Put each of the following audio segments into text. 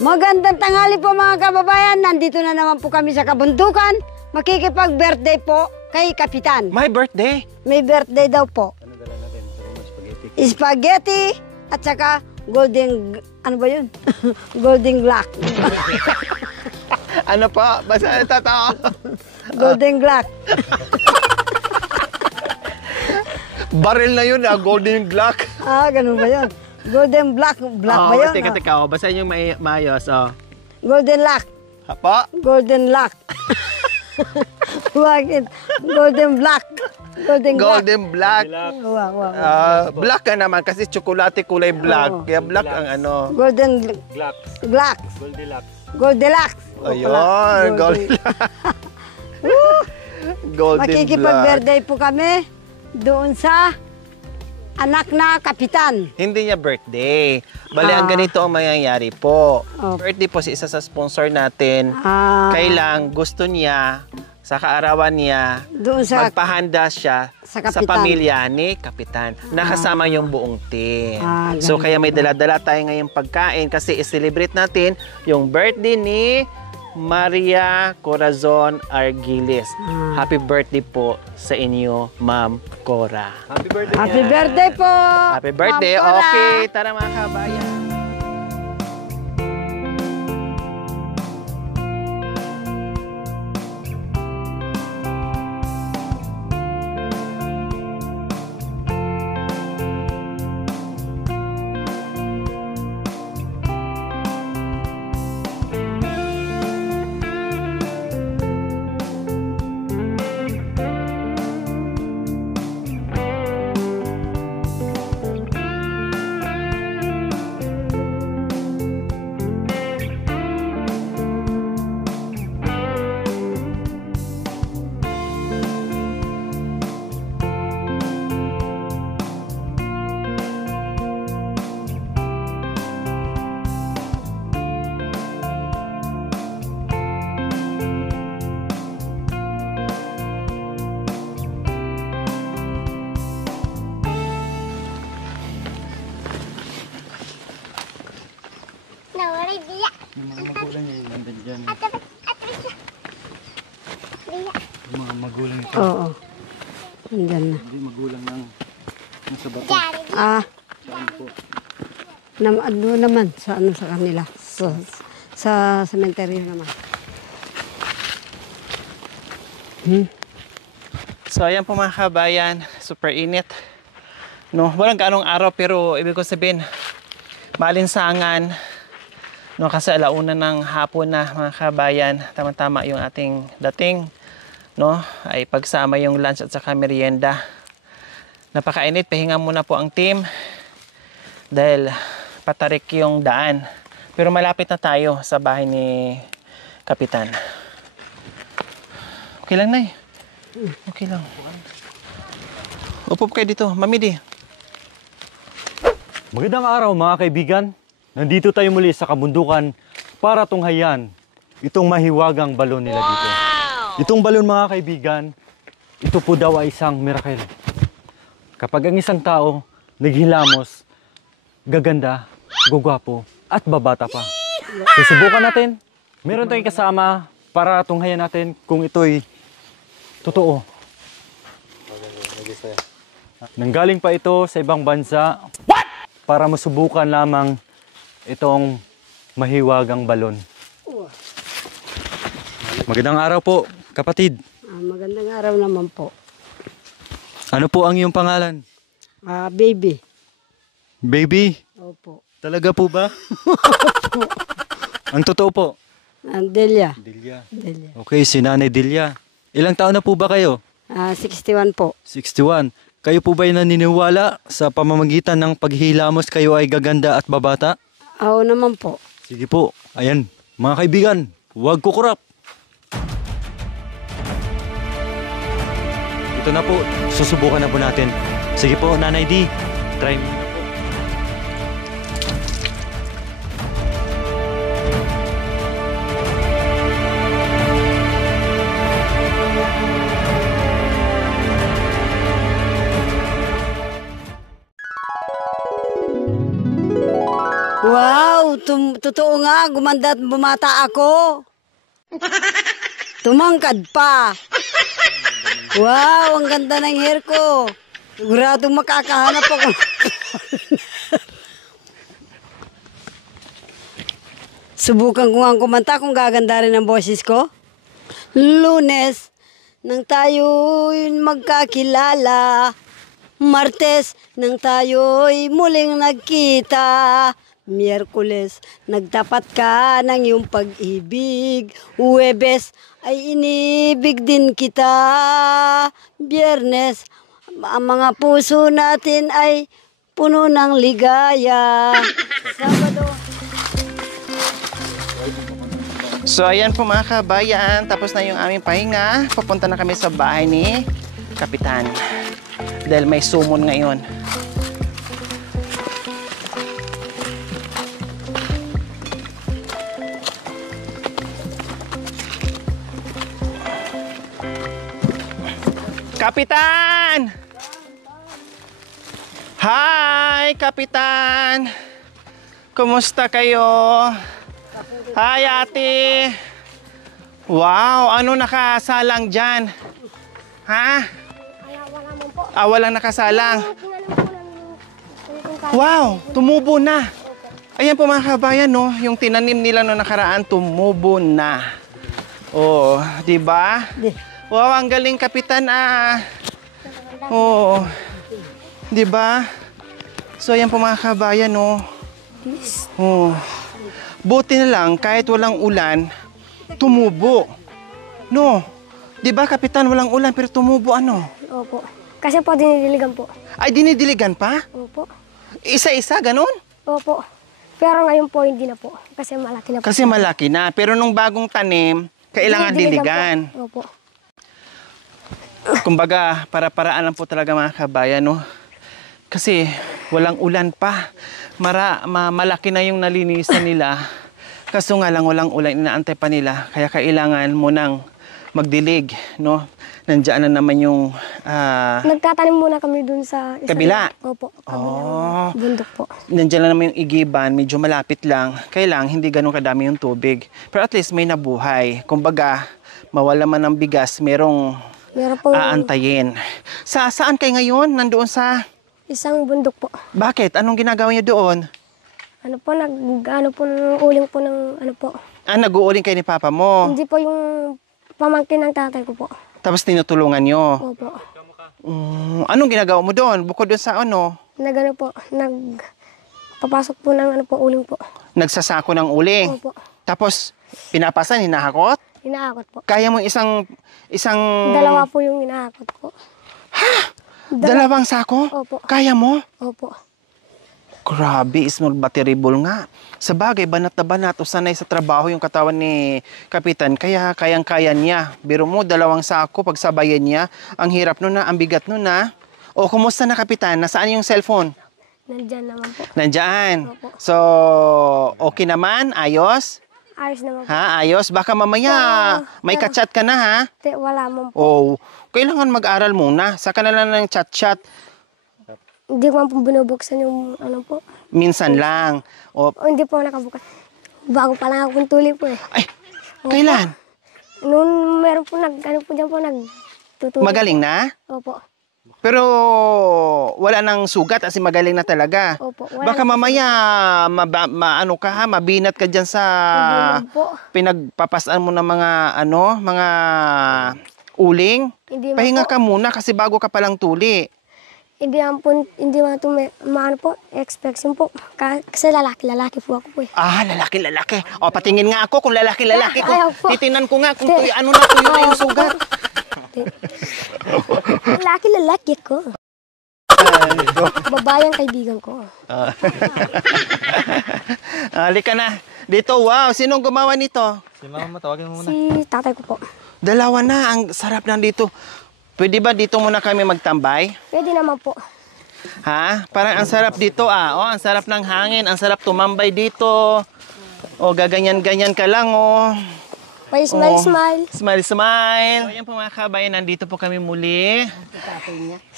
Magandang tanghali po mga kababayan. Nandito na naman po kami sa kabundukan. Makikipag-birthday po kay Kapitan. My birthday? May birthday daw po. Ano dala natin? Spaghetti. Spaghetti at saka golden... Ano ba yun? Golden black. Ano po? Basta totoo. Golden black. Baril na yun, golden black. Ganun ba yun? Golden black. Black ba yun? Teka. Basahin yung maayos. Golden lock. Apa? Golden lock. Bakit? Golden black. Golden black. Wow. Black ka naman kasi tsokolate kulay black. Kaya black ang ano. Golden black. Goldilocks. Ayun, golden golden black. Makikipag-birthday po kami doon sa anak na Kapitan. Hindi niya birthday. Bale, ang ganito ang mangyayari po. Oh. Birthday po si isa sa sponsor natin. Kailang gusto niya, sa kaarawan niya, Doon sa magpahanda siya sa sa Kapitan. pamilya ni Kapitan. Nakasama yung buong team. So, ganun kaya may dala-dala tayo ngayong pagkain kasi i-celebrate natin yung birthday ni Maria Corazon Argiles. Happy birthday po sa inyo, Ma'am Cora. Happy birthday. Happy birthday po. Happy birthday. Ma'am Cora. Okay, tara mga kabayan. Yung mga magulang niya, nandun dyan. Yung mga magulang ito. Oo. Andyan na. Hindi magulang ng sa bato. Saan po? Ano naman sa kanila. Sa cemetery naman. So, ayan po mga kabayan. Super init. No, walang ganong araw pero ibig ko sabihin, malinsangan. No, kasi alauna ng hapon na mga kabayan, tama-tama yung ating dating, no, ay pagsama yung lunch at saka merienda. Napakainit, pahinga muna po ang team dahil patarik yung daan. Pero malapit na tayo sa bahay ni Kapitan. Okay lang, Nay. Okay lang. Upo kayo dito, Mamidi. Magandang araw mga kaibigan. Nandito tayo muli sa kabundukan para tunghayan itong mahiwagang balon nila dito. Itong balon mga kaibigan, ito po daw ay isang miracle. Kapag ang isang tao naghilamos, gaganda, gugwapo, at babata pa. Susubukan natin. Meron tayong kasama para tunghayan natin kung ito'y totoo. Nanggaling pa ito sa ibang bansa para masubukan lamang itong mahiwagang balon. Magandang araw po, kapatid. Magandang araw naman po. Ano po ang iyong pangalan? Baby. Baby? Opo. Talaga po ba? Ang totoo po? Delia. Delia. Delia. Okay, si Nanay Delia. Ilang taon na po ba kayo? 61 po. 61. Kayo po ba'y naniniwala sa pamamagitan ng paghihilamos kayo ay gaganda at babata? Oo naman po. Sige po. Ayan, mga kaibigan, huwag kukurap. Ito na po, susubukan na po natin. Sige po, Nanay D, try mo na po. Wow, totoo nga, gumanda at bumata ako. Tumangkad pa. Wow, ang ganda ng hair ko. Siguradong makakahanap ako. Subukan ko nga kumanta kung gaganda rin ang boses ko. Lunes, nang tayo'y magkakilala. Martes, nang tayo'y muling nagkita. Miyerkules, nagtapat ka ng iyong pag-ibig. Huwebes, ay inibig din kita. Biyernes, ang mga puso natin ay puno ng ligaya. Sabado. So ayan po mga kabayan, tapos na yung aming pahinga. Papunta na kami sa bahay ni Kapitan. Dahil may sumon ngayon. Kapitan! Hi, Kapitan! Kumusta kayo? Hi, ate! Wow, ano nakasalang dyan? Ha? Walang nakasalang. Wow, tumubo na. Ayan po mga kabayan, no? Yung tinanim nila no nakaraan, tumubo na. Oh, di ba? Wow, ang galing Kapitan ah. Oo. Di ba? So ayan po mga kabayan, no. Oh. Buti na lang kahit walang ulan, tumubo. No. Di ba Kapitan, walang ulan pero tumubo ano? Opo. Kasi po dinidiligan po. Ay, dinidiligan pa? Opo. Isa-isa, ganun? Opo. Pero ngayon po hindi na po. Kasi malaki na po. Kasi malaki na. Pero nung bagong tanim, kailangan diligan. Po. Opo. Kumbaga, para-paraan lang po talaga mga kabayan, no? Kasi walang ulan pa. Malaki na yung nalinisan nila. Kaso nga lang walang ulan, inaantay pa nila. Kaya kailangan mo nang magdilig, no? Nandiyan na naman yung... Nagtatanim muna kami dun sa... Kabila? Opo. Oh. Bundok po. Nandiyan na naman yung igiban, medyo malapit lang. Kailang hindi ganun kadami yung tubig. Pero at least may nabuhay. Kumbaga, mawala man ng bigas, merong Meron po aantayin. Saan kayo ngayon? Nandoon sa... isang bundok po. Bakit? Anong ginagawa niyo doon? Ano po, uling po ng ano po. Nag-uuling kayo ni Papa mo. Hindi po yung pamangkin ng tatay ko po. Tapos tinutulungan niyo. Opo. Anong ginagawa mo doon? Bukod doon sa ano? Nagano po, papasok po ng ano po, uling po. Nagsasako ng uling. Opo. Tapos pinapasan, hinahakot? Inaakot po. Kaya mo isang... Dalawa po yung inaakot po. Dalawang sako? Opo. Kaya mo? Opo. Grabe, small batterable nga. Sa bagay, banat na banat o sanay sa trabaho yung katawan ni Kapitan, kaya kayang-kaya niya. Biro mo, dalawang sako, pagsabayan niya. Ang hirap nun na, ang bigat nun na. O, kumusta na Kapitan? Nasaan yung cellphone? Nandyan naman po. Nandyan. Opo. So, okay naman? Ayos? Ayos naman po. Ha? Ayos? Baka mamaya may kachat ka na, ha? Wala man po. Oh, kailangan mag-aral muna. Saka na lang ng chat-chat. Hindi ko man po binubuksan yung ano po. Minsan lang. O, Hindi po nakabukas. Bago pa lang akong tuli po eh. ay, kailan? Noon meron po ano po dyan po nagtutuli. Magaling na? Opo. Pero wala nang sugat kasi magaling na talaga. Opo. Wala Baka na- mamaya ano ka ha, mabinat ka diyan sa Hindi po. pinagpapasan mo ng mga uling. Hindi man Pahinga po. ka muna kasi bago ka palang tuli. Hindi man po maano po, expectation po. Kasi lalaki po ako po eh. Lalaki. O patingin nga ako kung lalaki ko. Ayaw po. Titingnan ko nga kung tuyo na yung sugat. Lalaki ko. Babae ang kaibigan ko. Halika na. Dito, wow, sinong gumawa nito? Si Mama, tawagin mo muna. Si tatay ko po. Dalawa na, ang sarap lang dito. Pwede ba dito muna kami magtambay? Pwede naman po. Ha? Parang ang sarap dito ah. Oh, ang sarap ng hangin, ang sarap tumambay dito. O, gaganyan-ganyan ka lang oh. Smile, Oh. smile. Smile, smile. So, ayan po mga kabayan, nandito po kami muli.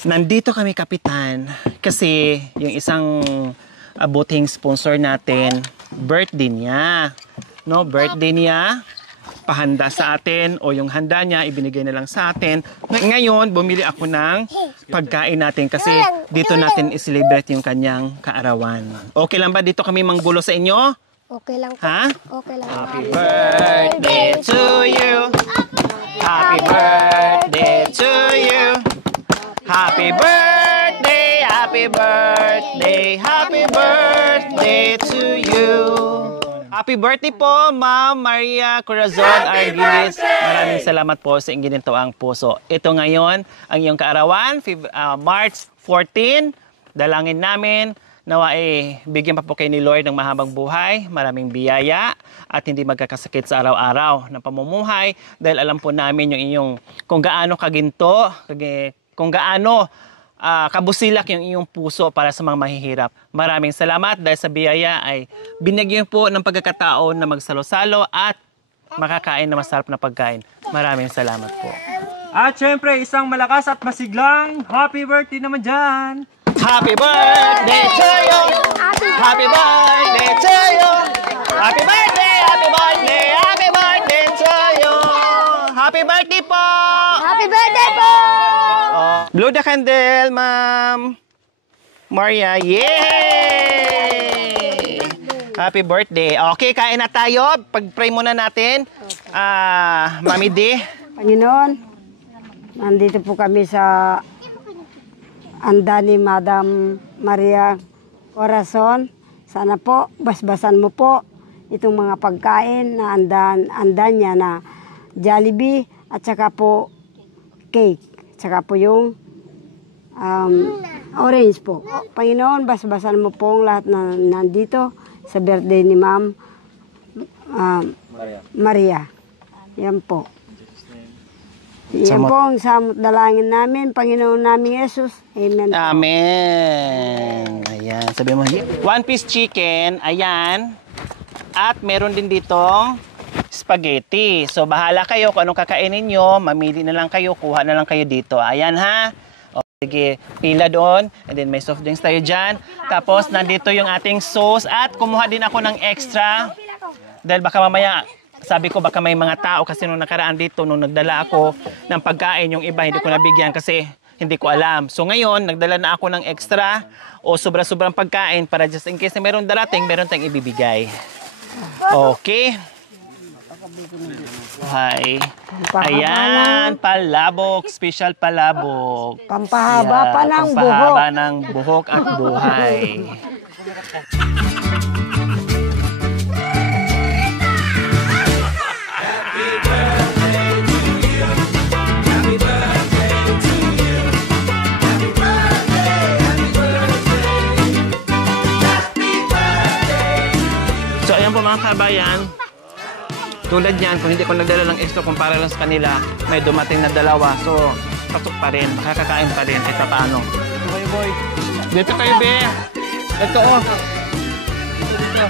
Nandito kami, Kapitan. Kasi yung isang abuting sponsor natin. Birthday niya. No, birthday niya. Pahanda sa atin o yung handa niya ibinigay na lang sa atin. Ngayon, bumili ako ng pagkain natin kasi dito natin i-celebrate yung kanyang kaarawan. Okay lang ba dito kami manggulo sa inyo? Okay lang po. Ha? Okay lang. Happy birthday to you. Happy birthday to you. Happy birthday, happy birthday, happy birthday to you. Happy birthday po, Ma'am Maria Corazon Arguilis. Maraming salamat po sa inyong ginitoang puso. Ito ngayon ang iyong kaarawan, March 14. Dalangin namin, nawa bigyan pa po kayo ni Lord ng mahabang buhay, maraming biyaya, at hindi magkakasakit sa araw-araw ng pamumuhay. Dahil alam po namin yung inyong kung gaano kaginto, kung gaano kabusilak yung iyong puso para sa mga mahihirap. Maraming salamat dahil sa biyaya ay binigyan po ng pagkakataon na magsalo-salo at makakain na masarap na pagkain. Maraming salamat po. At syempre, isang malakas at masiglang happy birthday naman dyan! Happy birthday to you! Happy birthday to you! Happy birthday! Happy birthday! Happy birthday to you! Happy birthday po! Happy birthday po! Blow the candle, Ma'am Maria. Yay! Happy birthday. Okay, kain na tayo. Pag-pray muna natin. Mami D. Panginoon, nandito po kami sa anda ni Madam Maria Corazon. Sana po, basbasan mo po itong mga pagkain na anda niya na Jollibee at saka po cake. Saka po yung orange po. Panginoon, basbasan mo po ang lahat na nandito sa birthday ni Ma'am Maria. Yan po. Yan po ang samot dalangin namin, Panginoon namin Jesus. Amen. Amen. Ayan, sabi mo. One piece chicken, ayan. At meron din ditong spaghetti. So, bahala kayo kung anong kakainin nyo. Mamili na lang kayo, kuha na lang kayo dito. Ayan ha. O, sige, pila doon. And then may soft drinks tayo dyan. Tapos, nandito yung ating sauce. At kumuha din ako ng extra. Dahil baka mamaya, sabi ko baka may mga tao kasi nung nakaraan dito, nung nagdala ako ng pagkain, yung iba hindi ko nabigyan kasi hindi ko alam. So ngayon, nagdala na ako ng extra o sobra-sobrang pagkain para just in case na meron darating, meron tayong ibibigay. Okay. Hi. Ayan, palabok, special palabok. Pampahaba pa ng buhok. Pampahaba ng buhok at buhay. So ayan po mga kabayan, tulad niyan, kung hindi ko nagdala ng extra kumpara lang sa kanila, may dumating na dalawa. So, pasok pa rin, makakakain pa rin. Ito paano? Dito kayo, boy. Dito kayo, be. Ito, oh. Dito.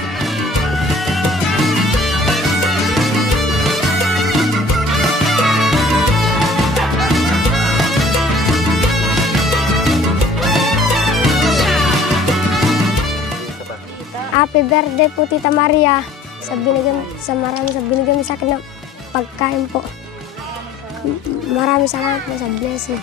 Happy birthday po, Tita Maria. Marami sa binigyan sa akin ng pagkain po. Maraming salamat po sa blessing.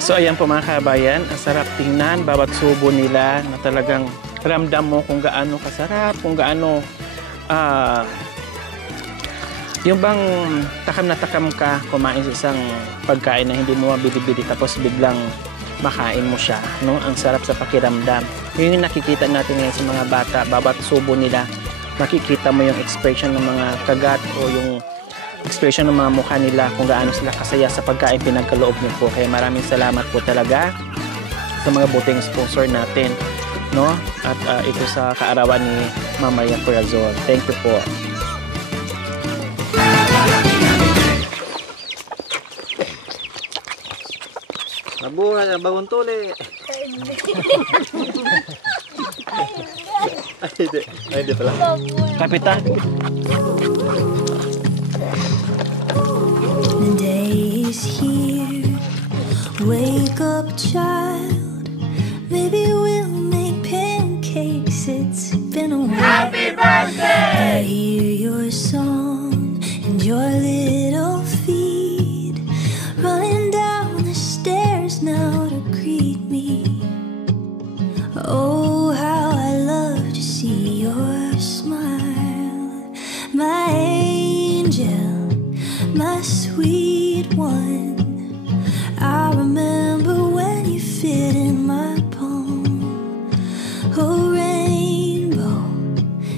So ayan po mga kabayan, ang sarap tingnan, bawat subo nila na talagang ramdam mo kung gaano kasarap, kung gaano yung bang takam na takam ka kumain sa isang pagkain na hindi mo mabili-bili tapos biglang makain mo siya, no? Ang sarap sa pakiramdam. Yun yung nakikita natin ngayon sa mga bata, bawat subo nila, makikita mo yung expression ng mga kagat o yung expression ng mga mukha nila kung gaano sila kasaya sa pagkain pinagkaloob niyo po. Kaya maraming salamat po talaga. sa mga buting sponsor natin, no? At ito sa kaarawan ni Ma'am Maria Corazon. Thank you po. Nabuhay ang bagong tuli. Ay, hindi pala. Kapitan. The day is here. Wake up, child. Maybe we'll make pancakes. It's been a while. Happy birthday! I hear your song and your little feet running down the stairs now to greet me. Oh, how I love to see your smile, my angel, my sweet one. I remember when you fit in my palm. Oh, rainbow,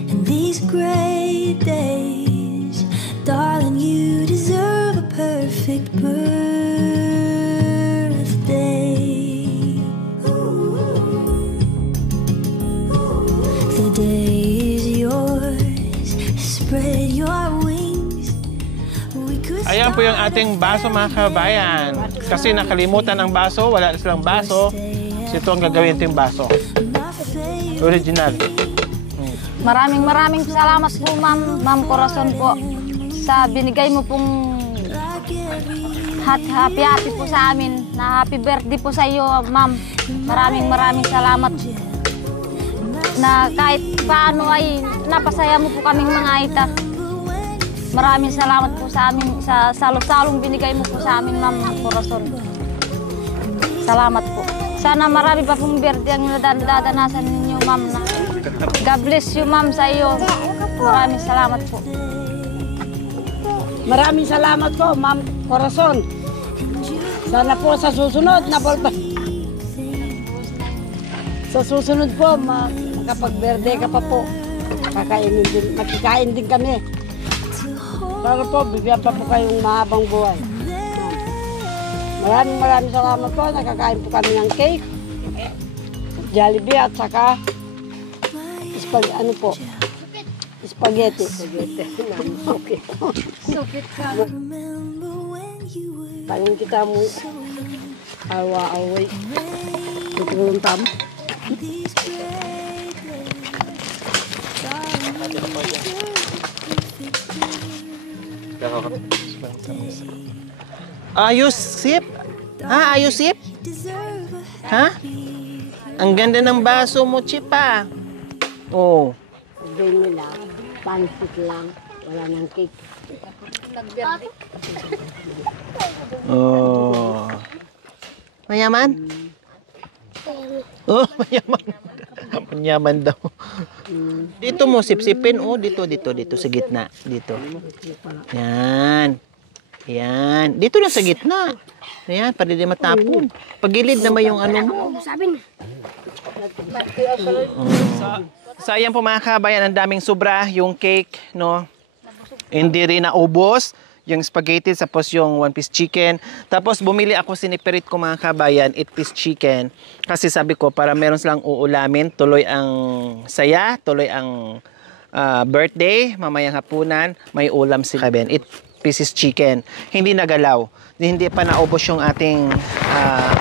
in these great days, darling, you deserve a perfect birthday. The day is yours, spread your wings. We could Ayan po yung ating baso mga kabayan. Kasi nakalimutan ang baso, wala na silang baso. So ito ang gagawin ito yung baso. Original. Maraming salamat po, Ma'am Corazon po, sa binigay mo pong happy po sa amin, na happy birthday po sa iyo, Ma'am. Maraming salamat na kahit paano ay napasaya mo po kaming mga ita. Maraming salamat po sa amin sa salo-salong binigay mo po sa amin, Ma'am Corazon. Salamat po. Sana marami pa pong birthday ang dadanasan ninyo, Ma'am. God bless you, Ma'am, sa iyo. Maraming salamat po. Maraming salamat po, Ma'am Corazon. Sana po sa susunod na sa susunod po, makapag-birthday ka pa po. Makikain din kami. Para po, bigyan pa po kayong mahabang buhay. Maraming salamat po. Nakakain po kami ng cake, Jollibee at saka spaghetti. Okay. Paling kita mo awa-away. Tutulong tamo. Ayos sip? Ha? Ayos sip? Ha? Ang ganda ng baso mo, Chip, ah. Oh. Sabihin nila, pansit lang. Wala nang cake. Oh. Mayaman? Oh, mayaman. Mayaman daw. Dito mo sipsipin. Oh, dito sa gitna. Dito. Yan. Yan. Dito na sa gitna. Ayan, para di matapon. Pagilid naman yung ano mo. So, ayan po mga kabayan, ang daming sobra. Yung cake, no? Hindi rin naubos. Yung spaghetti, tapos yung 1-piece chicken. Tapos bumili ako, sinipirit ko mga kabayan, 8-piece chicken. Kasi sabi ko, para meron silang uulamin, tuloy ang saya, tuloy ang birthday, mamayang hapunan, may ulam si kabayan. 8 pieces chicken. Hindi nagalaw. Hindi pa naubos yung ating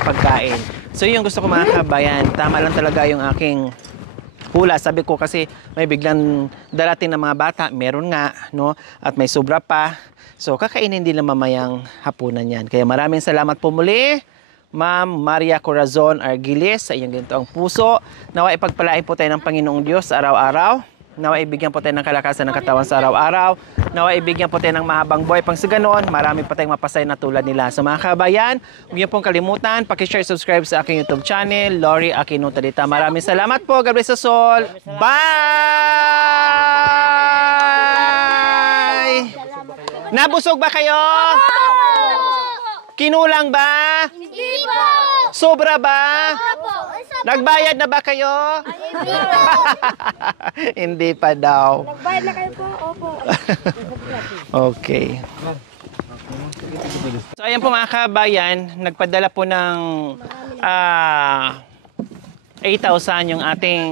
pagkain. So yung gusto ko mga kabayan, tama lang talaga yung aking hula. Sabi ko kasi may biglang darating na mga bata, meron nga, no? At may sobra pa. So, kakainin din na mamayang hapunan yan. Kaya maraming salamat po muli, Ma'am Maria Corazon Argiles, sa iyong ginto ang puso. Nawa ipagpalain po tayo ng Panginoong Diyos sa araw-araw. Nawa ibigyan po tayo ng kalakasan ng katawan sa araw-araw. Nawa ibigyan po tayo ng mahabang buhay. Pang sa ganon, marami pa tayong mapasaya na tulad nila. So mga kabayan, huwag niyo pong kalimutan, pakishare, subscribe sa aking YouTube channel, Lori Aquino Talita. Maraming salamat po. God bless us all. Bye! Nabusog ba kayo? Kinulang ba? Hindi po! Sobra ba? Opo! Nagbayad na ba kayo? Hindi po! Hindi pa daw. Nagbayad na kayo po? Opo! Okay. So ayan po mga kabayan, nagpadala po ng 8,000 yung ating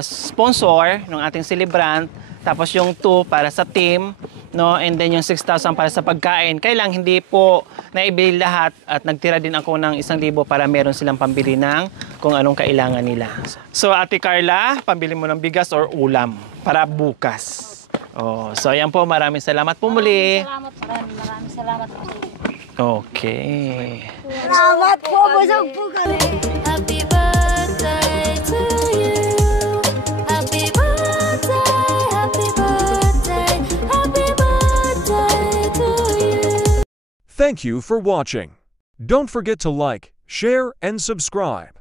sponsor, ng ating celebrant, tapos yung 2 para sa team, no? And then yung 6,000 para sa pagkain. Kailang hindi po naibili lahat at nagtira din ako ng 1,000 para meron silang pambili ng kung anong kailangan nila. So Ate Carla, pambili mo ng bigas or ulam para bukas. Oh, so ayan po, maraming salamat po muli. Maraming salamat po sa inyo. Okay. Salamat po, busog po kami. Happy birthday to you. Happy birthday, happy birthday, happy birthday to you. Thank you for watching. Don't forget to like, share, and subscribe.